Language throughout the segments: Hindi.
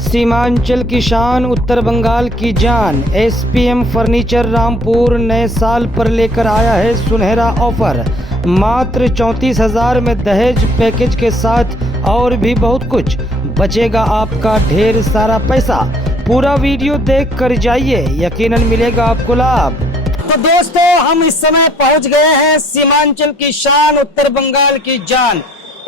सीमांचल की शान, उत्तर बंगाल की जान। एसपीएम फर्नीचर रामपुर नए साल पर लेकर आया है सुनहरा ऑफर। मात्र 34,000 में दहेज पैकेज के साथ और भी बहुत कुछ। बचेगा आपका ढेर सारा पैसा। पूरा वीडियो देख कर जाइए, यकीनन मिलेगा आपको लाभ। तो दोस्तों, हम इस समय पहुंच गए हैं सीमांचल की शान, उत्तर बंगाल की जान,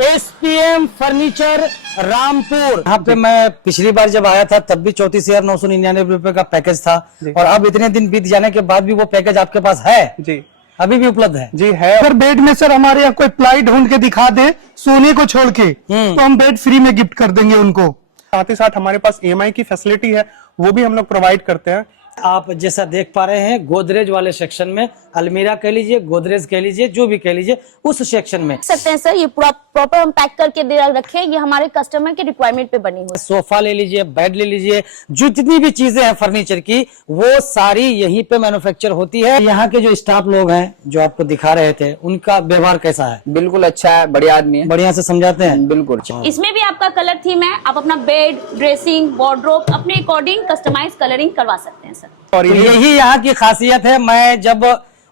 एसपीएम फर्नीचर रामपुर। यहाँ पे मैं पिछली बार जब आया था तब भी 34,999 रुपए का पैकेज था, और अब इतने दिन बीत जाने के बाद भी वो पैकेज आपके पास है जी, अभी भी उपलब्ध है? जी है। अगर बेड में सर हमारे यहाँ कोई प्लाई ढूंढ के दिखा दे सोने को छोड़ के, तो हम बेड फ्री में गिफ्ट कर देंगे उनको। साथ ही साथ हमारे पास ईएमआई की फैसिलिटी है, वो भी हम लोग प्रोवाइड करते हैं। आप जैसा देख पा रहे हैं, गोदरेज वाले सेक्शन में, अलमीरा कह लीजिए, गोदरेज कह लीजिए, जो भी कह लीजिए, उस सेक्शन में सकते हैं सर। ये पूरा प्रॉपर हम पैक करके दे रखे, ये हमारे कस्टमर के रिक्वायरमेंट पे बनी हुई। सोफा ले लीजिए, बेड ले लीजिए, जो जितनी भी चीजें हैं फर्नीचर की, वो सारी यहीं पे मैन्युफैक्चर होती है। यहाँ के जो स्टाफ लोग हैं जो आपको दिखा रहे थे, उनका व्यवहार कैसा है? बिल्कुल अच्छा है, बढ़िया आदमी है, बढ़िया से समझाते हैं। बिल्कुल। इसमें भी आपका कलर थीम है, आप अपना बेड, ड्रेसिंग, वार्डरोब अपने अकॉर्डिंग कस्टमाइज कलरिंग करवा सकते हैं सर। और तो यही यहाँ की खासियत है। मैं जब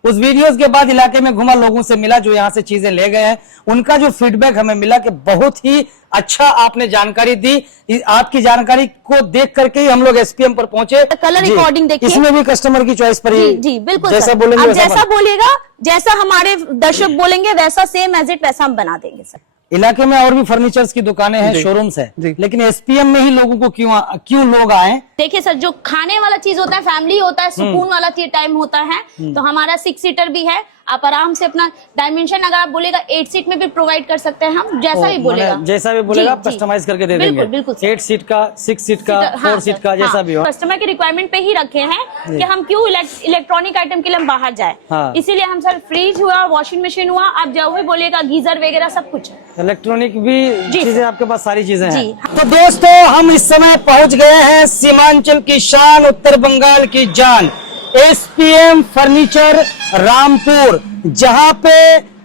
उस वीडियोस के बाद इलाके में घुमा, लोगों से मिला जो यहाँ से चीजें ले गए हैं, उनका जो फीडबैक हमें मिला कि बहुत ही अच्छा आपने जानकारी दी। आपकी जानकारी को देख करके ही हम लोग एसपीएम पर पहुंचे। कलर अकॉर्डिंग देखिए, इसमें भी कस्टमर की चॉइस पर ही। जी बिल्कुल, जैसा सर। बोलेंगे आप जैसा बोलिएगा, जैसा हमारे दर्शक बोलेंगे वैसा सेम एज इट वैसा हम बना देंगे सर। इलाके में और भी फर्नीचर्स की दुकानें हैं, शोरूम्स है, लेकिन एसपीएम में ही लोगों को क्यों लोग आए? देखिए सर, जो खाने वाला चीज होता है, फैमिली होता है, सुकून वाला टाइम होता है, तो हमारा 6 सीटर भी है। आप आराम से अपना डायमेंशन, अगर आप बोलेगा 8 सीट में भी प्रोवाइड कर सकते हैं हम, जैसा भी बोलेगा। जैसा भी बोलेगा कस्टमाइज करके दे देंगे। बिल्कुल 8 सीट का, 6 सीट का, 4 सीट का, जैसा भी हो। कस्टमर के रिक्वायरमेंट पे ही रखे हैं कि हम क्यों इलेक्ट्रॉनिक आइटम के लिए हम बाहर जाए। इसीलिए हम सर फ्रिज हुआ, वॉशिंग मशीन हुआ, आप जो भी बोलेगा, गीजर वगैरह सब कुछ है। इलेक्ट्रॉनिक भी चीजें आपके पास, सारी चीजें हैं। तो दोस्तों, हम इस समय पहुंच गए हैं सीमांचल की शान, उत्तर बंगाल की जान, एसपीएम फर्नीचर रामपुर, जहां पे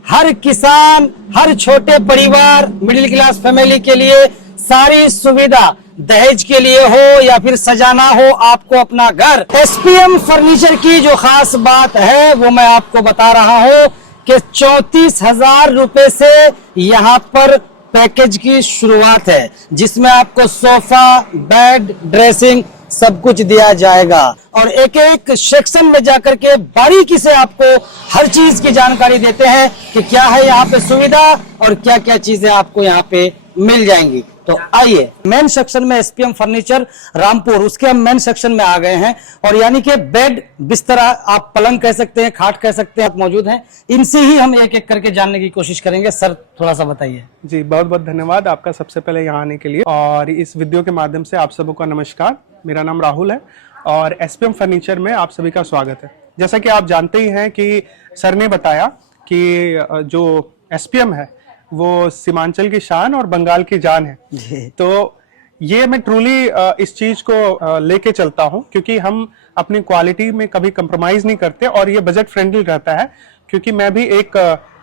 हर किसान, हर छोटे परिवार, मिडिल क्लास फैमिली के लिए सारी सुविधा, दहेज के लिए हो या फिर सजाना हो आपको अपना घर। एसपीएम फर्नीचर की जो खास बात है वो मैं आपको बता रहा हूं कि 34,000 रुपए से यहाँ पर पैकेज की शुरुआत है, जिसमें आपको सोफा, बेड, ड्रेसिंग सब कुछ दिया जाएगा, और एक एक सेक्शन में जाकर के बारीकी से आपको हर चीज की जानकारी देते हैं कि क्या है यहाँ पे सुविधा और क्या क्या चीजें आपको यहाँ पे मिल जाएंगी। तो आइए, मेन सेक्शन में एसपीएम फर्नीचर रामपुर, उसके हम मेन सेक्शन में आ गए हैं, और यानी कि बेड, बिस्तरा, आप पलंग कह सकते हैं, खाट कह सकते हैं, मौजूद हैं। इनसे ही हम एक एक करके जानने की कोशिश करेंगे। सर, थोड़ा सा बताइए। जी, बहुत बहुत धन्यवाद आपका सबसे पहले यहाँ आने के लिए, और इस वीडियो के माध्यम से आप सबको नमस्कार। मेरा नाम राहुल है और एसपीएम फर्नीचर में आप सभी का स्वागत है। जैसा कि आप जानते ही हैं कि सर ने बताया कि जो एसपीएम है वो सीमांचल की शान और बंगाल की जान है। तो ये मैं ट्रूली इस चीज को लेके चलता हूँ, क्योंकि हम अपनी क्वालिटी में कभी कंप्रोमाइज नहीं करते, और ये बजट फ्रेंडली रहता है। क्योंकि मैं भी एक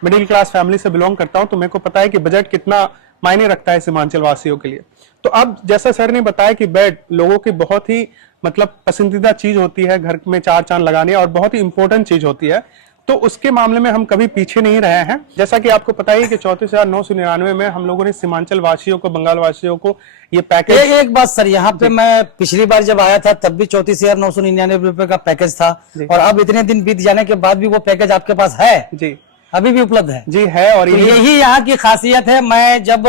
मिडिल क्लास फैमिली से बिलोंग करता हूँ, तो मेरे को पता है कि बजट कितना मायने रखता है सीमांचल वासियों के लिए। तो अब जैसा सर ने बताया कि बेड लोगों की बहुत ही मतलब पसंदीदा चीज होती है, घर में 4 चांद लगाने, और बहुत ही इंपॉर्टेंट चीज होती है, तो उसके मामले में हम कभी पीछे नहीं रहे हैं। जैसा कि आपको पता ही कि 34,999 में हम लोगों ने सीमांचल वासियों को, बंगाल वासियों को ये पैकेज। एक बात सर, यहाँ पे मैं पिछली बार जब आया था तब भी 34,999 रुपए का पैकेज था, और अब इतने दिन बीत जाने के बाद भी वो पैकेज आपके पास है? जी, अभी भी उपलब्ध है? जी है। और तो यही यहाँ की खासियत है। मैं जब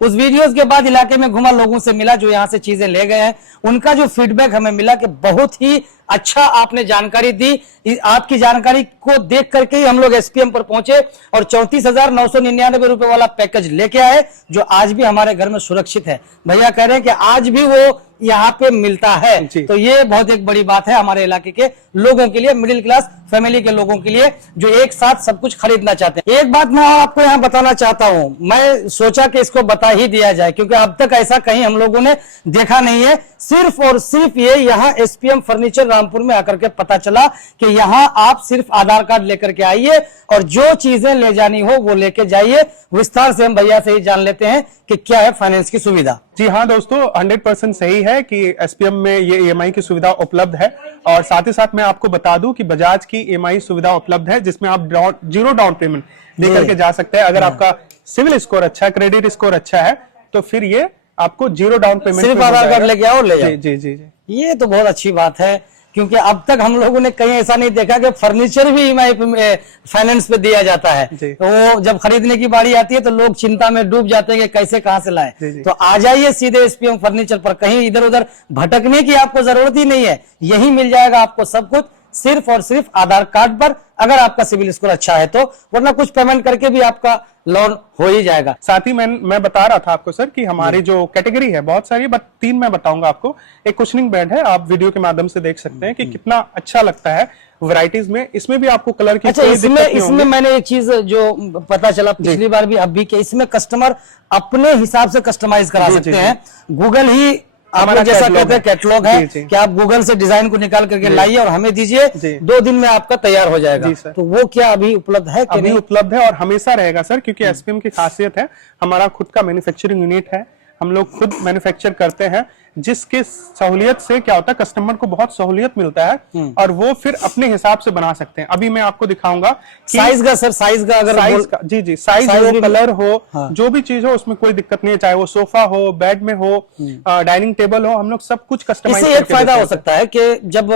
उस वीडियोस के बाद इलाके में घुमा, लोगों से मिला जो यहाँ से चीजें ले गए हैं, उनका जो फीडबैक हमें मिला कि बहुत ही अच्छा आपने जानकारी दी। आपकी जानकारी को देख करके ही हम लोग एसपीएम पर पहुंचे और 34,999 रुपए वाला पैकेज लेके आए, जो आज भी हमारे घर में सुरक्षित है। भैया कह रहे हैं कि आज भी वो यहाँ पे मिलता है, तो ये बहुत एक बड़ी बात है हमारे इलाके के लोगों के लिए, मिडिल क्लास फैमिली के लोगों के लिए, जो एक साथ सब कुछ खरीदना चाहते हैं। एक बात मैं आपको यहाँ बताना चाहता हूँ, मैं सोचा कि इसको बता ही दिया जाए, क्योंकि अब तक ऐसा कहीं हम लोगों ने देखा नहीं है। सिर्फ और सिर्फ ये यहाँ एसपीएम फर्नीचर रामपुर में आकर के पता चला कि यहाँ आप सिर्फ आधार कार्ड लेकर के आइए और जो चीजें ले जानी हो वो लेके जाइए। विस्तार से हम भैया से ही जान लेते हैं कि क्या है फाइनेंस की सुविधा। जी हाँ दोस्तों, 100% सही है कि एसपीएम में ये ईएमआई की सुविधा उपलब्ध है। और साथ ही साथ मैं आपको बता दूं कि बजाज की ईएमआई सुविधा उपलब्ध है, जिसमें आप 0 डाउन पेमेंट दे करके जा सकते हैं। अगर आपका सिविल स्कोर अच्छा है, क्रेडिट स्कोर अच्छा है, तो फिर ये आपको 0 डाउन पेमेंट सिर्फ आधार कार्ड लेके आओ ले जाओ। जी जी जी जी, ये तो बहुत अच्छी बात है, क्योंकि अब तक हम लोगों ने कहीं ऐसा नहीं देखा कि फर्नीचर भी ईएमआई फाइनेंस पे दिया जाता है। वो जब खरीदने की बारी आती है तो लोग चिंता में डूब जाते हैं कि कैसे कहां से लाएं। तो आ जाइए सीधे एसपीएम फर्नीचर पर, कहीं इधर उधर भटकने की आपको जरूरत ही नहीं है। यही मिल जाएगा आपको सब कुछ सिर्फ और सिर्फ आधार कार्ड पर, अगर आपका सिविल स्कोर अच्छा है तो, वरना कुछ पेमेंट करके भी आपका लोन हो ही जाएगा। साथ ही मैं बता रहा था आपको सर कि हमारी जो कैटेगरी है बहुत सारी, बट 3 मैं बताऊंगा आपको। एक कुशनिंग बेड है, आप वीडियो के माध्यम से देख सकते हैं कि कितना अच्छा लगता है वैरायटीज में। इसमें भी आपको कलर की अच्छा, इसमें मैंने एक चीज जो पता चला पिछली बार भी अब भी कि इसमें कस्टमर अपने हिसाब से कस्टमाइज करा सकते हैं। गूगल ही आप लोग जैसा कहते हैं कैटलॉग है कि आप गूगल से डिजाइन को निकाल करके लाइए और हमें दीजिए, 2 दिन में आपका तैयार हो जाएगा। तो वो क्या अभी उपलब्ध है? अभी उपलब्ध है और हमेशा रहेगा सर, क्योंकि एसपीएम की खासियत है, हमारा खुद का मैन्युफैक्चरिंग यूनिट है, हम लोग खुद मैन्युफैक्चर करते हैं, जिसके सहूलियत से क्या होता है, कस्टमर को बहुत सहूलियत मिलता है और वो फिर अपने हिसाब से बना सकते हैं। अभी मैं आपको दिखाऊंगा साइज का। सर साइज का अगर साइज का, जी जी, साइज हो, कलर हो, जो भी चीज हो उसमें कोई दिक्कत नहीं है, चाहे वो सोफा हो, बेड में हो, डाइनिंग टेबल हो, हम लोग सब कुछ कस्टमाइज इससे एक फायदा हो सकता है कि जब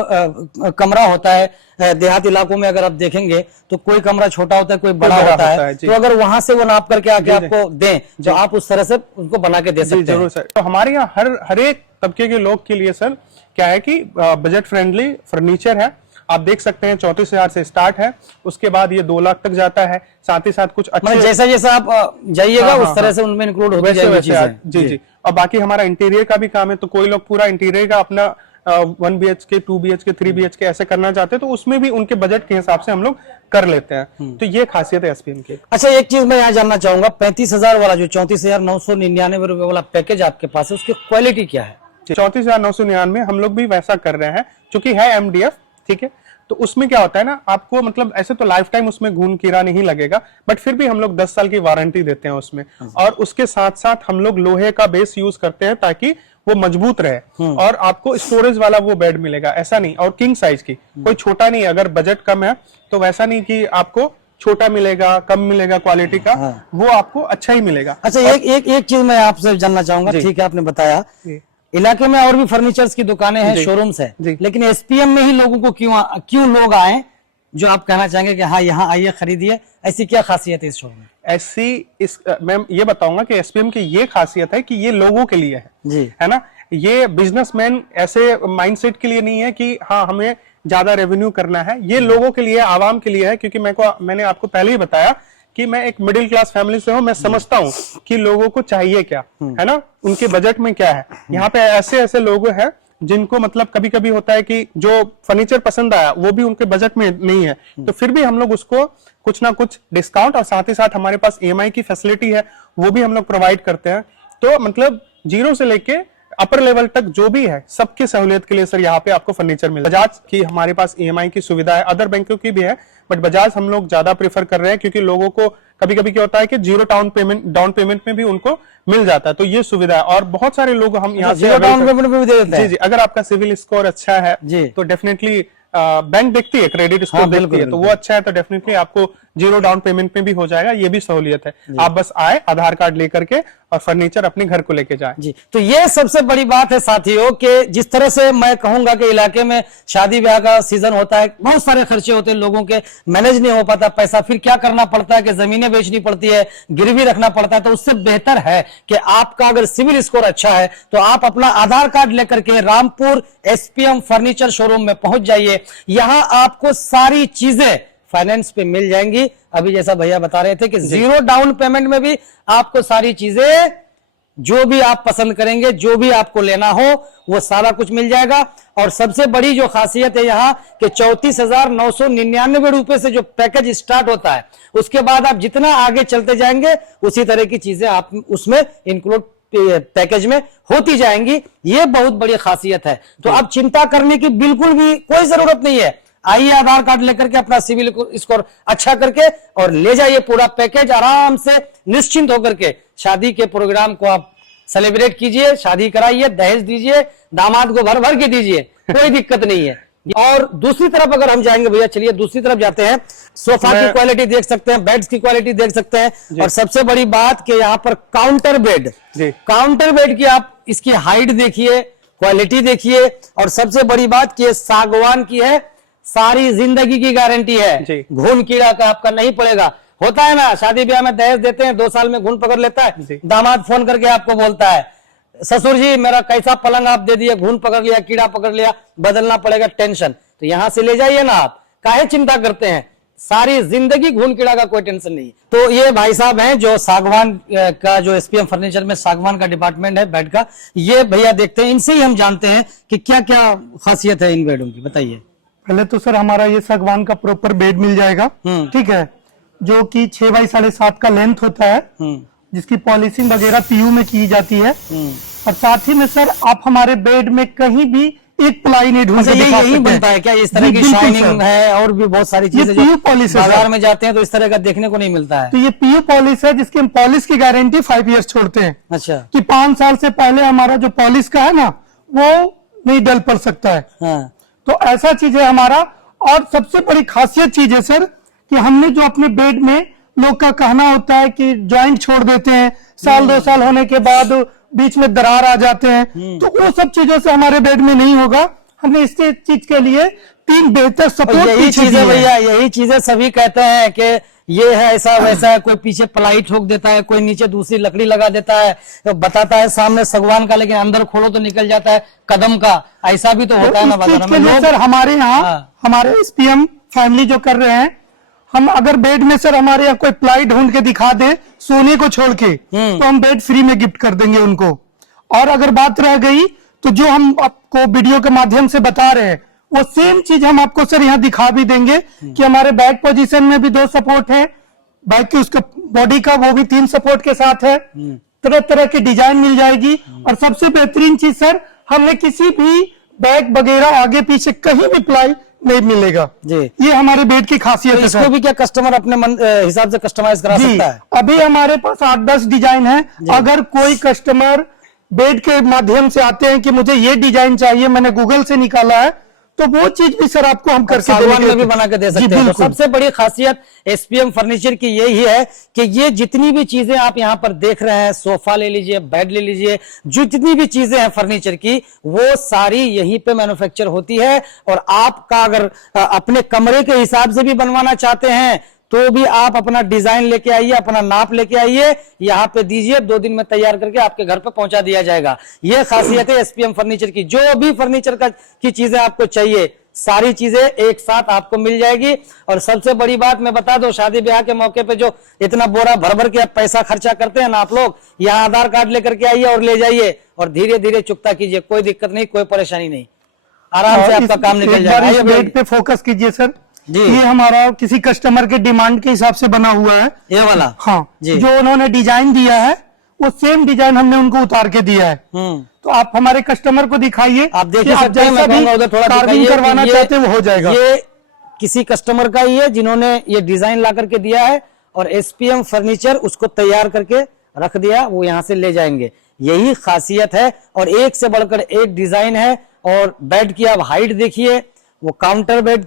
कमरा होता है देहात इलाकों में, अगर आप देखेंगे तो कोई कमरा छोटा होता है, कोई बड़ा होता है, तो अगर वहां से वो नाप करके आके आपको दें तो आप उस तरह से उसको बना के दे सकते हैं। जरूर सर। तो हमारे यहाँ हर एक तबके के लोग के लिए सर क्या है कि बजट फ्रेंडली फर्नीचर है। आप देख सकते हैं 34,000 से स्टार्ट है, उसके बाद ये 2 लाख तक जाता है। साथ ही साथ कुछ अच्छे जैसा जैसा आप जाइएगा उस तरह से उनमें इंक्लूड होती जाएगी चीजें। जी जी। और बाकी हमारा इंटीरियर का भी काम है, तो कोई लोग पूरा इंटीरियर का अपना 1 BHK 2 BHK 3 BHK ऐसे करना चाहते हैं, तो उसमें भी उनके बजट के हिसाब से हम लोग कर लेते हैं। तो ये खासियत है एसपीएम की। अच्छा, एक चीज मैं यहाँ जानना चाहूंगा, 35,000 वाला जो 34,999 रुपए वाला पैकेज आपके पास है, उसकी क्वालिटी क्या है? 34,999 हम लोग भी वैसा कर रहे हैं, क्योंकि है MDF, ठीक है। तो उसमें क्या होता है ना, आपको मतलब ऐसे तो लाइफ टाइम उसमें घून कीड़ा नहीं लगेगा, बट फिर भी हम लोग 10 साल की वारंटी देते हैं उसमें। और उसके साथ साथ हम लोग लोहे का बेस यूज करते हैं ताकि वो मजबूत रहे, और आपको स्टोरेज वाला वो बेड मिलेगा, ऐसा नहीं। और किंग साइज की, कोई छोटा नहीं। अगर बजट कम है तो वैसा नहीं कि आपको छोटा मिलेगा, कम मिलेगा क्वालिटी का, वो आपको अच्छा ही मिलेगा। अच्छा, एक चीज मैं आपसे जानना चाहूंगा, ठीक है आपने बताया इलाके में और भी फर्नीचर्स की दुकानें हैं, शोरूम्स है, लेकिन एसपीएम में ही लोगों को क्यों लोग आए, जो आप कहना चाहेंगे कि हाँ यहाँ आइए खरीदिए, ऐसी क्या खासियत है इस शोरूम में? मैं ये बताऊंगा कि एसपीएम की ये खासियत है कि ये लोगों के लिए है जी, है ना। ये बिजनेसमैन ऐसे माइंडसेट के लिए नहीं है कि हाँ हमें ज्यादा रेवेन्यू करना है, ये लोगों के लिए, आवाम के लिए है। क्योंकि मैंने आपको पहले ही बताया कि मैं एक मिडिल क्लास फैमिली से हूं, मैं समझता हूं कि लोगों को चाहिए क्या, है ना, उनके बजट में क्या है। यहाँ पे ऐसे लोग हैं जिनको मतलब कभी कभी होता है कि जो फर्नीचर पसंद आया वो भी उनके बजट में नहीं है, तो फिर भी हम लोग उसको कुछ ना कुछ डिस्काउंट, और साथ ही साथ हमारे पास ईएमआई की फैसिलिटी है, वो भी हम लोग प्रोवाइड करते हैं। तो मतलब 0 से लेके अपर लेवल तक जो भी है, सबकी सहूलियत के लिए सर यहाँ पे आपको फर्नीचर मिलेगा। बजाज की हमारे पास ईएमआई की सुविधा है, अदर बैंकों की भी है, बट बजाज हम लोग ज्यादा प्रेफर कर रहे हैं, क्योंकि लोगों को कभी कभी क्या होता है कि 0 डाउन पेमेंट में भी उनको मिल जाता है। तो ये सुविधा है, और बहुत सारे लोग हम यहाँ से 0 डाउन पेमेंट में भी दे देते हैं। जी जी, अगर आपका सिविल स्कोर अच्छा है तो डेफिनेटली बैंक देखती है, क्रेडिट स्कोर देखती है, तो वो अच्छा है तो डेफिनेटली आपको 0 डाउन पेमेंट में भी हो जाएगा। ये भी सहूलियत है, आप बस आए, आधार कार्ड लेकर के और फर्नीचर अपने घर को लेके जाए जी। तो ये सबसे बड़ी बात है साथियों कि जिस तरह से मैं कहूंगा कि इलाके में शादी ब्याह का सीजन होता है, बहुत सारे खर्चे होते हैं, लोगों के मैनेज नहीं हो पाता पैसा, फिर क्या करना पड़ता है कि जमीनें बेचनी पड़ती है, गिरवी रखना पड़ता है। तो उससे बेहतर है कि आपका अगर सिविल स्कोर अच्छा है तो आप अपना आधार कार्ड लेकर के रामपुर एसपीएम फर्नीचर शोरूम में पहुंच जाइए। यहां आपको सारी चीजें फाइनेंस पे मिल जाएंगी। अभी जैसा भैया बता रहे थे कि 0 डाउन पेमेंट में भी आपको सारी चीजें, जो भी आप पसंद करेंगे, जो भी आपको लेना हो, वो सारा कुछ मिल जाएगा। और सबसे बड़ी जो खासियत है यहाँ कि 34,999 रुपए से जो पैकेज स्टार्ट होता है, उसके बाद आप जितना आगे चलते जाएंगे उसी तरह की चीजें आप उसमें इंक्लूड पैकेज में होती जाएंगी। ये बहुत बड़ी खासियत है। तो अब चिंता करने की बिल्कुल भी कोई जरूरत नहीं है। आइए आधार कार्ड लेकर के अपना सिविल स्कोर अच्छा करके और ले जाइए पूरा पैकेज, आराम से निश्चिंत होकर के शादी के प्रोग्राम को आप सेलिब्रेट कीजिए, शादी कराइए, दहेज दीजिए, दामाद को भर भर के दीजिए, कोई दिक्कत नहीं है। और दूसरी तरफ अगर हम जाएंगे भैया, चलिए दूसरी तरफ जाते हैं। सोफा की क्वालिटी देख सकते हैं, बेड्स की क्वालिटी देख सकते हैं, और सबसे बड़ी बात कि यहाँ पर काउंटर बेड की आप इसकी हाइट देखिए, क्वालिटी देखिए, और सबसे बड़ी बात कि सागवान की है, सारी जिंदगी की गारंटी है, घुन कीड़ा का आपका नहीं पड़ेगा। होता है ना, शादी ब्याह में दहेज देते हैं, 2 साल में घुन पकड़ लेता है, दामाद फोन करके आपको बोलता है ससुर जी मेरा कैसा पलंग आप दे दिए, घुन पकड़ लिया, कीड़ा पकड़ लिया, बदलना पड़ेगा, टेंशन। तो यहां से ले जाइए ना, आप काहे चिंता करते हैं, सारी जिंदगी घुन कीड़ा का कोई टेंशन नहीं। तो ये भाई साहब हैं जो सागवान का, जो एसपीएम फर्नीचर में सागवान का डिपार्टमेंट है बेड का, ये भैया देखते हैं, इनसे ही हम जानते हैं कि क्या क्या खासियत है इन बेडों की, बताइए। पहले तो सर हमारा ये सागवान का प्रॉपर बेड मिल जाएगा, ठीक है, जो कि 6 बाई 7.5 का लेंथ होता है, जिसकी पॉलिशिंग वगैरह पीयू में की जाती है। और साथ ही में सर आप हमारे बेड में कहीं भी एक प्लाई नहीं ढूंढ सकते। यही बनता है क्या इस तरह की शाइनिंग है, और भी बहुत सारी चीजें पीयू पॉलिश बाजार में जाते हैं तो इस तरह का देखने को नहीं मिलता है। तो ये पीयू पॉलिश है, जिसकी हम पॉलिश की गारंटी 5 ईयर्स छोड़ते हैं। अच्छा, कि 5 साल से पहले हमारा जो पॉलिश का है ना, वो नहीं डल पड़ सकता है। हाँ। तो ऐसा चीज है हमारा। और सबसे बड़ी खासियत चीज है सर कि हमने जो अपने बेड में, लोग का कहना होता है कि जॉइंट छोड़ देते हैं, साल 2 साल होने के बाद बीच में दरार आ जाते हैं, तो वो सब चीजों से हमारे बेड में नहीं होगा। हमने इस चीज के लिए 3 बेहतर सपोर्ट, यही चीजें भैया, यही चीजें सभी कहते हैं कि ये है ऐसा वैसा है, कोई पीछे प्लाई ठोक देता है, कोई नीचे दूसरी लकड़ी लगा देता है, तो बताता है सामने सागवान का, लेकिन अंदर खोलो तो निकल जाता है कदम का। ऐसा भी तो होता है ना बाजार में। सर हमारे यहाँ हमारे एसपीएम फैमिली जो कर रहे हैं, हम अगर बेड में सर हमारे यहाँ कोई प्लाई ढूंढ के दिखा दे सोने को छोड़ के, तो हम बेड फ्री में गिफ्ट कर देंगे उनको। और अगर बात रह गई तो जो हम आपको वीडियो के माध्यम से बता रहे हैं, वो सेम चीज हम आपको सर यहाँ दिखा भी देंगे कि हमारे बैक पोजीशन में भी 2 सपोर्ट है, बैक की उसका बॉडी का वो भी 3 सपोर्ट के साथ है, तरह तरह की डिजाइन मिल जाएगी। और सबसे बेहतरीन चीज सर, हमें किसी भी बैक वगैरह आगे पीछे कहीं भी प्लाई नहीं मिलेगा जी। ये हमारे बेड की खासियत है। इसको भी क्या कस्टमर अपने हिसाब से कस्टमाइज करा सकता है? अभी हमारे पास 8-10 डिजाइन है। अगर कोई कस्टमर बेड के माध्यम से आते हैं कि मुझे ये डिजाइन चाहिए, मैंने गूगल से निकाला है, तो वो चीज भी सर आपको हम करके सागवान में भी बना के दे सकते हैं। तो सबसे बड़ी खासियत एसपीएम फर्नीचर की यही है कि ये जितनी भी चीजें आप यहाँ पर देख रहे हैं, सोफा ले लीजिए, बेड ले लीजिए, जितनी भी चीजें हैं फर्नीचर की, वो सारी यहीं पे मैन्युफैक्चर होती है। और आपका अगर अपने कमरे के हिसाब से भी बनवाना चाहते हैं तो भी आप अपना डिजाइन लेके आइए, अपना नाप लेके आइए, यहाँ पे दीजिए, 2 दिन में तैयार करके आपके घर पे पहुंचा दिया जाएगा। ये खासियत है एसपीएम फर्नीचर की। जो भी फर्नीचर की चीजें आपको चाहिए, सारी चीजें एक साथ आपको मिल जाएगी। और सबसे बड़ी बात मैं बता दूं, शादी ब्याह के मौके पे जो इतना बोरा भर भर के पैसा खर्चा करते हैं ना आप लोग, यहाँ आधार कार्ड लेकर के आइए और ले जाइए, और धीरे धीरे चुकता कीजिए, कोई दिक्कत नहीं, कोई परेशानी नहीं, आराम से आपका काम निकल जाएगा। बेड पे फोकस कीजिए सर जी। ये हमारा किसी कस्टमर के डिमांड के हिसाब से बना हुआ है, ये वाला। हाँ जी। जो उन्होंने डिजाइन दिया है वो सेम डिजाइन हमने उनको उतार के दिया है। तो आप हमारे कस्टमर को दिखाइए, आप देख सकते हैं, मैं कहूंगा उधर थोड़ा कार्विंग करवाना चाहते हैं वो हो जाएगा। ये किसी कस्टमर का ही है जिन्होंने ये डिजाइन ला करके दिया है, और एसपीएम फर्नीचर उसको तैयार करके रख दिया, वो यहाँ से ले जाएंगे। यही खासियत है, और एक से बढ़कर एक डिजाइन है। और बेड की आप हाइट देखिए, वो काउंटर बेड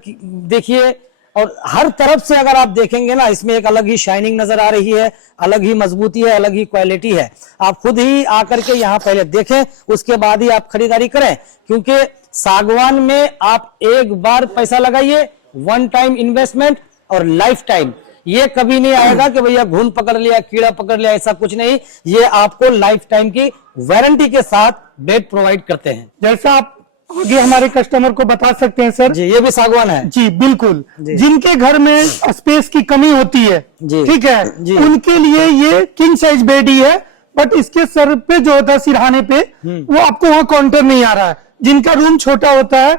देखिए, और हर तरफ से अगर आप देखेंगे ना, इसमें एक अलग ही शाइनिंग नजर आ रही है, अलग ही मजबूती है, अलग ही क्वालिटी है। आप खुद ही आकर के यहाँ पहले देखें, उसके बाद ही आप खरीदारी करें, क्योंकि सागवान में आप एक बार पैसा लगाइए, 1 टाइम इन्वेस्टमेंट और लाइफ टाइम। ये कभी नहीं आएगा कि भैया घुन पकड़ लिया, कीड़ा पकड़ लिया, ऐसा कुछ नहीं। ये आपको लाइफ टाइम की वारंटी के साथ बेड प्रोवाइड करते हैं। जैसा आप आगे हमारे कस्टमर को बता सकते हैं सर जी, ये भी सागवान है जी, बिल्कुल। जिनके घर में स्पेस की कमी होती है, ठीक है जी, उनके लिए ये किंग साइज बेड ही है। बट इसके सर पे जो होता है, सिरहाने पे, वो आपको वहाँ काउंटर नहीं आ रहा है। जिनका रूम छोटा होता है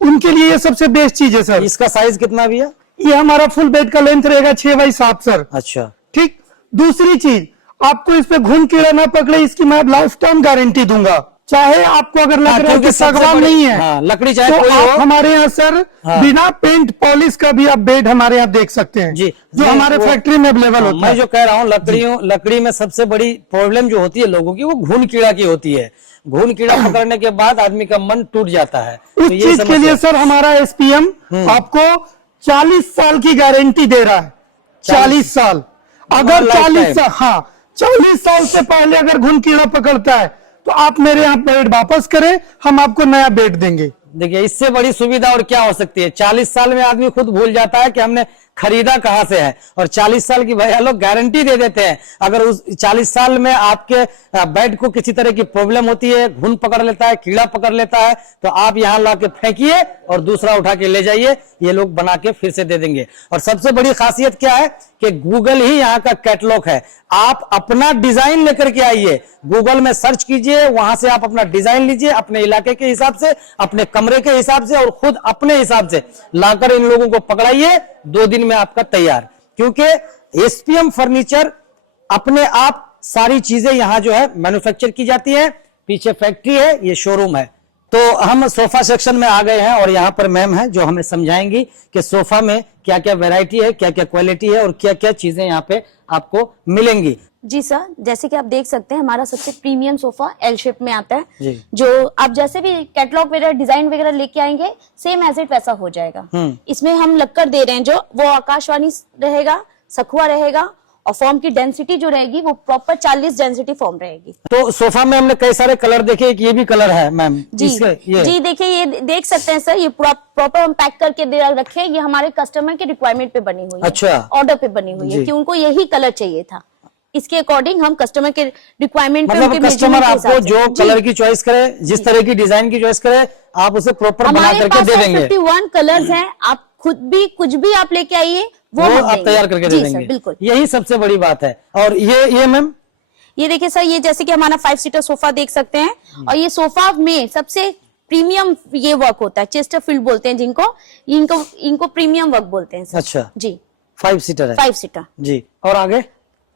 उनके लिए ये सबसे बेस्ट चीज है सर। इसका साइज कितना भी है? ये हमारा फुल बेड का लेंथ रहेगा 6 बाई 7 सर। अच्छा, ठीक। दूसरी चीज, आपको इस पे घुन कीड़ा ना पकड़े, इसकी मैं लाइफ टाइम गारंटी दूंगा। चाहे आपको अगर लग रहा है कि सागवान नहीं है, हाँ, लकड़ी चाहे तो कोई आप हो, हमारे यहाँ सर बिना पेंट पॉलिश का भी आप बेड हमारे यहाँ देख सकते हैं जी, जो हमारे फैक्ट्री में अवेलेबल होता मैं है। जो कह रहा हूँ लकड़ी में सबसे बड़ी प्रॉब्लम जो होती है लोगों की, वो घुन कीड़ा की होती है। घुन कीड़ा पकड़ने के बाद आदमी का मन टूट जाता है। उस तो ये चीज के समस्या लिए है। सर हमारा एसपीएम आपको 40 साल की गारंटी दे रहा है। 40 साल, अगर लाइफ 40 टाइम। साल, हाँ 40 साल से पहले अगर घुन कीड़ा पकड़ता है तो आप मेरे यहाँ बेड वापस करें, हम आपको नया बेड देंगे। देखिए, इससे बड़ी सुविधा और क्या हो सकती है। 40 साल में आदमी खुद भूल जाता है कि हमने खरीदा कहां से है, और 40 साल की भैया लोग गारंटी दे देते हैं। अगर उस 40 साल में आपके बेड को किसी तरह की प्रॉब्लम होती है, घुन पकड़ लेता है, कीड़ा पकड़ लेता है, तो आप यहां ला के फेंकिए और दूसरा उठा के ले जाइए, ये लोग बना के फिर से दे देंगे। और सबसे बड़ी खासियत क्या है कि गूगल ही यहाँ का कैटलॉग है। आप अपना डिजाइन लेकर के आइए, गूगल में सर्च कीजिए, वहां से आप अपना डिजाइन लीजिए अपने इलाके के हिसाब से, अपने कमरे के हिसाब से, और खुद अपने हिसाब से लाकर इन लोगों को पकड़ाइए। 2 दिन में आपका तैयार। क्योंकि एसपीएम फर्नीचर अपने आप सारी चीजें यहां जो है मैन्युफैक्चर की जाती है। पीछे फैक्ट्री है, ये शोरूम है। तो हम सोफा सेक्शन में आ गए हैं और यहाँ पर मैम है जो हमें समझाएंगी कि सोफा में क्या क्या वैरायटी है, क्या क्या क्वालिटी है और क्या क्या चीजें यहाँ पे आपको मिलेंगी। जी सर, जैसे कि आप देख सकते हैं हमारा सबसे प्रीमियम सोफा एल शेप में आता है जी। जो आप जैसे भी कैटलॉग वगैरह डिजाइन वगैरह लेके आएंगे सेम एज इट वैसा हो जाएगा। इसमें हम लक्कर दे रहे हैं जो वो आकाशवाणी रहेगा, सखुआ रहेगा, और फॉर्म की डेंसिटी जो रहेगी वो प्रॉपर 40 डेंसिटी फॉर्म रहेगी। तो सोफा में हमने कई सारे कलर देखे, एक ये भी कलर है मैम जी जी, देखिए ये देख सकते हैं सर, ये प्रॉपर हम पैक करके रखे हैं। ये हमारे कस्टमर के रिक्वायरमेंट पे बनी हुई है, अच्छा, ऑर्डर पे बनी हुई है कि उनको यही कलर चाहिए था। इसके अकॉर्डिंग हम कस्टमर के रिक्वायरमेंट पे, मतलब कस्टमर आपको जो कलर की चॉइस करे, जिस तरह की डिजाइन की चॉइस करे, आप उसे प्रॉपर बना करके दे देंगे। 51 कलर्स हैं, आप खुद भी कुछ भी आप लेके आइए वो आप तैयार करके दे देंगे। बिल्कुल, यही सबसे बड़ी बात है। और ये मैम, ये देखिए सर, ये जैसे कि हमारा 5 सीटर सोफा देख सकते हैं, और ये सोफा में सबसे प्रीमियम ये वर्क होता है, चेस्टरफील्ड बोलते हैं जिनको, इनको प्रीमियम वर्क बोलते हैं सर। अच्छा जी, 5 सीटर है। 5 सीटर जी। और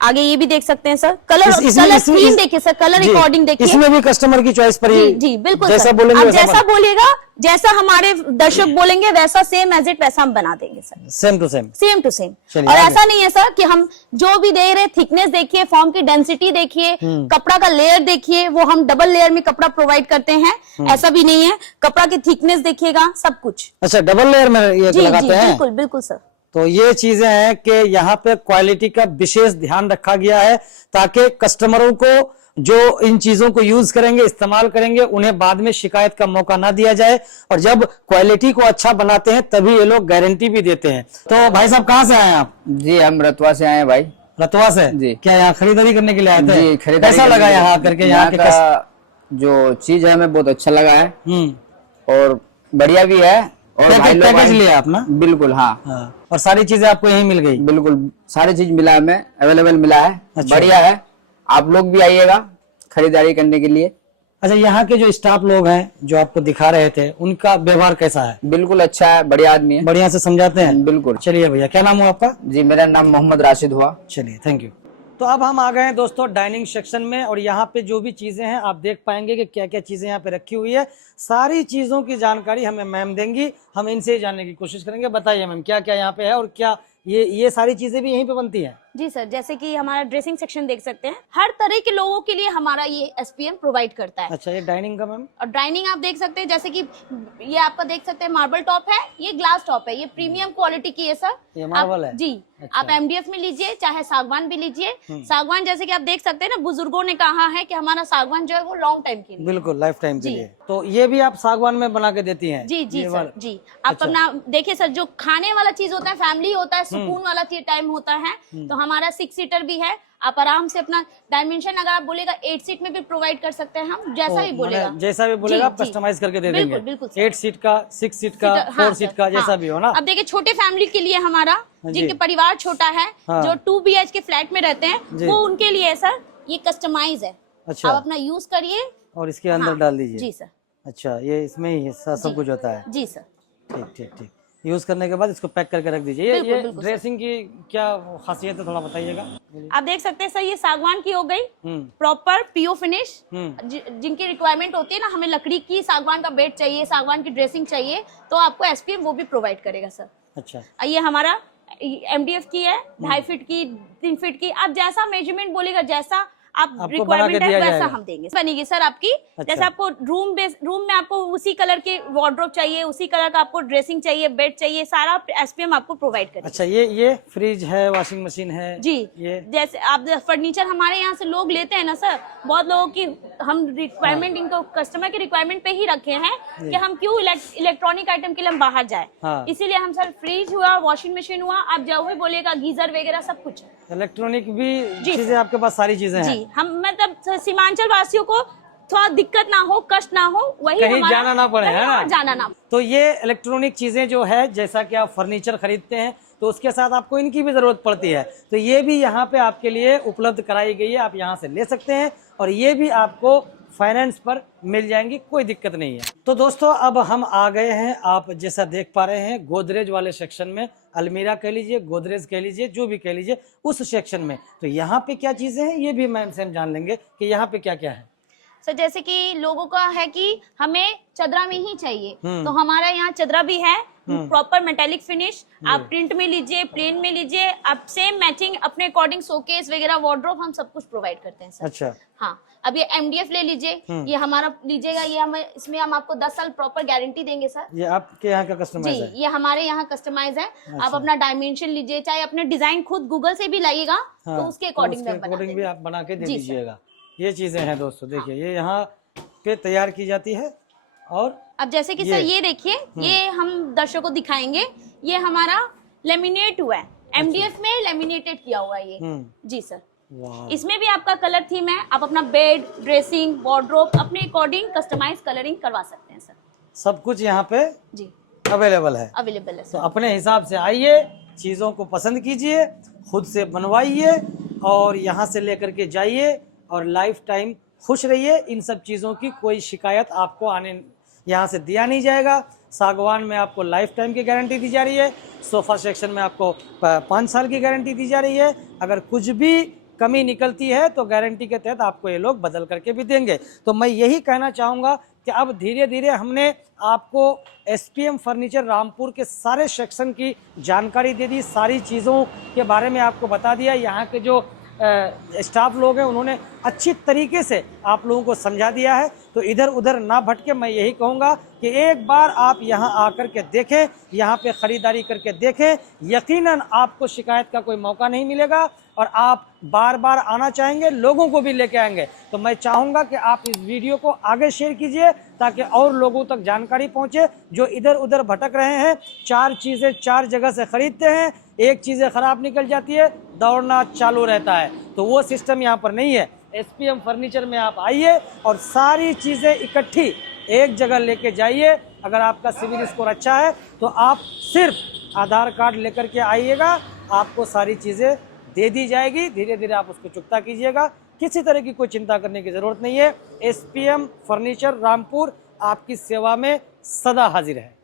आगे ये भी देख सकते हैं सर, कलर स्कीम देखिए सर, कलर अकॉर्डिंग देखिए। इसमें भी कस्टमर की चॉइस पर ही जी बिल्कुल जैसा सर, बोलेंगे आप जैसा बोलिएगा, जैसा हमारे दर्शक बोलेंगे वैसा सेम एज इट वैसा हम बना देंगे sir, same to same. Same to same. चलिए, और आगे। ऐसा नहीं है सर कि हम जो भी दे रहे, थिकनेस देखिए, फॉर्म की डेंसिटी देखिए, कपड़ा का लेयर देखिए, वो हम डबल लेयर में कपड़ा प्रोवाइड करते हैं, ऐसा भी नहीं है। कपड़ा की थिकनेस देखिएगा, सब कुछ। अच्छा, डबल लेयर में ये जी लगाते जी हैं। बिल्कुल बिल्कुल सर। तो ये चीजें हैं कि यहाँ पे क्वालिटी का विशेष ध्यान रखा गया है, ताकि कस्टमरों को जो इन चीजों को यूज करेंगे, इस्तेमाल करेंगे, उन्हें बाद में शिकायत का मौका ना दिया जाए। और जब क्वालिटी को अच्छा बनाते हैं तभी ये लोग गारंटी भी देते हैं। तो भाई साहब, कहाँ से आए आप? जी, हम रतवा से आए हैं भाई। रतवा से? जी। क्या यहाँ खरीदारी करने के लिए आए थे? जी, खरीदारी कैसा करने लगा के लिए। यहाँ आकर के? यहाँ का जो चीज है हमें बहुत अच्छा लगा है और बढ़िया भी है। और भाई लोग पैकेज लिया आप ना? बिल्कुल, हाँ। और सारी चीजें आपको यहीं मिल गई? बिल्कुल, सारी चीज मिला हमें, अवेलेबल मिला है। अच्छा। बढ़िया है, आप लोग भी आइएगा खरीदारी करने के लिए। अच्छा, यहाँ के जो स्टाफ लोग हैं जो आपको दिखा रहे थे, उनका व्यवहार कैसा है? बिल्कुल अच्छा है, बढ़िया आदमी है, बढ़िया से समझाते हैं? बिल्कुल। चलिए भैया, क्या नाम हुआ आपका? जी, मेरा नाम मोहम्मद राशिद हुआ। चलिए, थैंक यू। तो अब हम आ गए हैं दोस्तों डाइनिंग सेक्शन में, और यहाँ पे जो भी चीजें हैं आप देख पाएंगे कि क्या क्या चीजें यहाँ पे रखी हुई है। सारी चीजों की जानकारी हमें मैम देंगी, हम इनसे ही जानने की कोशिश करेंगे। बताइए मैम, क्या क्या यहाँ पे है और क्या ये सारी चीजें भी यहीं पे बनती हैं? जी सर, जैसे कि हमारा ड्रेसिंग सेक्शन देख सकते हैं, हर तरह के लोगों के लिए हमारा ये एसपीएम प्रोवाइड करता है। अच्छा, ये डाइनिंग का मैम? और डाइनिंग आप देख सकते हैं, जैसे कि ये आपका देख सकते हैं मार्बल टॉप है, ये ग्लास टॉप है, ये प्रीमियम क्वालिटी की है सर। ये मार्बल है? जी। अच्छा। आप एमडीएफ में लीजिए चाहे सागवान भी लीजिए। सागवान जैसे कि आप देख सकते हैं ना, बुजुर्गों ने कहा है कि हमारा सागवान जो है वो लॉन्ग टाइम के लिए, बिल्कुल लाइफ टाइम के लिए। तो ये भी आप सागवान में बना के देती हैं? जी जी सर, जी। आप अपना देखिए सर, जो खाने वाला चीज होता है, फैमिली होता है, सुकून वाला टाइम होता है, तो हमारा 6 सीटर भी है। आप आराम से अपना डायमेंशन अगर आप बोलेगा 8 सीट में भी प्रोवाइड कर सकते हैं हम, जैसा भी बोलेगा, जैसा भी बोलेगा आप कस्टमाइज करके दे देंगे। बिल्कुल 8 सीट का, 6 सीट का, 4 सीट का, जैसा भी हो ना। अब देखिए, छोटे फैमिली के लिए हमारा, जिनके परिवार छोटा है, जो 2 BH के फ्लैट में रहते हैं, वो उनके लिए सर ये कस्टमाइज है। अच्छा, आप अपना यूज करिए और इसके अंदर डाल दीजिए। जी सर। अच्छा, ये इसमें ही सब कुछ होता है? जी सर। ठीक ठीक ठीक। यूज करने के बाद इसको पैक करके रख दीजिए। ये बिल्कुल, ड्रेसिंग की क्या खासियत है, थोड़ा बताइएगा। आप देख सकते हैं सर, ये सागवान की हो गई, प्रॉपर पीओ फिनिश। जिनकी रिक्वायरमेंट होती है ना, हमें लकड़ी की सागवान का बेड चाहिए, सागवान की ड्रेसिंग चाहिए, तो आपको एसपीएम वो भी प्रोवाइड करेगा सर। अच्छा, ये हमारा एमडीएफ की है, 2.5 फीट की, 3 फीट की, आप जैसा मेजरमेंट बोलेगा, जैसा आप रिक्वायरमेंट है वैसा हम देंगे, बनेगी सर आपकी। अच्छा। जैसे आपको रूम में आपको उसी कलर की वार्डरोब चाहिए, उसी कलर का आपको ड्रेसिंग चाहिए, बेड चाहिए, सारा एसपीएम आपको प्रोवाइड करेगा। अच्छा, ये फ्रिज है, वॉशिंग मशीन है जी। ये जैसे आप फर्नीचर हमारे यहाँ से लोग लेते हैं ना सर, बहुत लोगों की हम रिक्वायरमेंट इनको कस्टमर की रिक्वायरमेंट पे ही रखे हैं कि हम क्यों इलेक्ट्रॉनिक आइटम के लिए हम बाहर जाए। हाँ। इसीलिए हम सर फ्रिज हुआ, वॉशिंग मशीन हुआ, आप जो भी बोलेगा, गीजर वगैरह सब कुछ है। इलेक्ट्रॉनिक भी चीजें आपके पास, सारी चीजें हैं। जी, हम मतलब सीमांचल वासियों को थोड़ा दिक्कत ना हो, कष्ट ना हो, वही कहीं हमारा, जाना ना पड़े, है ना? जाना ना। तो ये इलेक्ट्रॉनिक चीजें जो है, जैसा कि आप फर्नीचर खरीदते हैं तो उसके साथ आपको इनकी भी जरूरत पड़ती है, तो ये भी यहाँ पे आपके लिए उपलब्ध कराई गई है, आप यहाँ से ले सकते हैं और ये भी आपको फाइनेंस पर मिल जाएंगी, कोई दिक्कत नहीं है। तो दोस्तों, अब हम आ गए हैं, आप जैसा देख पा रहे हैं, गोदरेज वाले सेक्शन में, अलमीरा कह लीजिए, गोदरेज कह लीजिए, जो भी कह लीजिए, उस सेक्शन में। तो यहाँ पे क्या चीजें हैं ये भी मैम से हम जान लेंगे कि यहाँ पे क्या क्या है। सर जैसे कि लोगों का है कि हमें चदरा में ही चाहिए, तो हमारा यहाँ चदरा भी है, प्रॉपर मेटेलिक फिनिश। आप प्रिंट में लीजिए, प्लेन में लीजिए, आप सेम मैचिंग अपने अकॉर्डिंग शोकेस वगैरह, वार्डरोब, हम सब कुछ प्रोवाइड करते हैं सर। अच्छा, हाँ। अब ये एमडीएफ ले लीजिए, ये हमारा लीजिएगा, ये हमें इसमें हम आपको 10 साल प्रॉपर गारंटी देंगे सर। ये आपके यहाँ का जी, कस्टमाइज है? ये हमारे यहाँ कस्टमाइज है। अच्छा। आप अपना डायमेंशन लीजिए, चाहे अपने डिजाइन खुद गूगल से भी लाइएगा, हाँ, तो उसके अकॉर्डिंग भी आप बना के दे जी दीजिएगा। ये चीजें हैं दोस्तों, देखिए ये यहाँ पे तैयार की जाती है। और अब जैसे कि सर ये देखिए, ये हम दर्शकों को दिखाएंगे, ये हमारा लेमिनेट हुआ है, एमडीएफ में लेमिनेटेड किया हुआ है ये। जी सर, इसमें भी आपका कलर थीम है, आप अपना बेड, ड्रेसिंग, वार्डरोब अपने अकॉर्डिंग कस्टमाइज कलरिंग करवा सकते हैं सर। सब कुछ यहाँ पे जी अवेलेबल है। अवेलेबल है तो सर। अपने हिसाब से आइए, चीज़ों को पसंद कीजिए, खुद से बनवाइए और यहाँ से लेकर के जाइए और लाइफ टाइम खुश रहिए। इन सब चीज़ों की कोई शिकायत आपको आने यहाँ से दिया नहीं जाएगा। सागवान में आपको लाइफ टाइम की गारंटी दी जा रही है, सोफ़ा सेक्शन में आपको 5 साल की गारंटी दी जा रही है। अगर कुछ भी कमी निकलती है तो गारंटी के तहत आपको ये लोग बदल करके भी देंगे। तो मैं यही कहना चाहूँगा कि अब धीरे धीरे हमने आपको एसपीएम फर्नीचर रामपुर के सारे सेक्शन की जानकारी दे दी, सारी चीज़ों के बारे में आपको बता दिया। यहाँ के जो स्टाफ लोग हैं उन्होंने अच्छी तरीके से आप लोगों को समझा दिया है। तो इधर उधर ना भटके, मैं यही कहूँगा कि एक बार आप यहाँ आकर के देखें, यहाँ पे ख़रीदारी करके देखें, यकीनन आपको शिकायत का कोई मौका नहीं मिलेगा और आप बार बार आना चाहेंगे, लोगों को भी लेके आएंगे। तो मैं चाहूँगा कि आप इस वीडियो को आगे शेयर कीजिए ताकि और लोगों तक जानकारी पहुँचे जो इधर उधर भटक रहे हैं। 4 चीज़ें 4 जगह से ख़रीदते हैं, एक चीज़ें ख़राब निकल जाती है, दौड़ना चालू रहता है। तो वो सिस्टम यहाँ पर नहीं है। एसपीएम फर्नीचर में आप आइए और सारी चीज़ें इकट्ठी एक जगह लेके जाइए। अगर आपका सिविल स्कोर अच्छा है तो आप सिर्फ आधार कार्ड लेकर के आइएगा, आपको सारी चीज़ें दे दी जाएगी। धीरे धीरे आप उसको चुकता कीजिएगा, किसी तरह की कोई चिंता करने की ज़रूरत नहीं है। एसपीएम फर्नीचर रामपुर आपकी सेवा में सदा हाजिर है।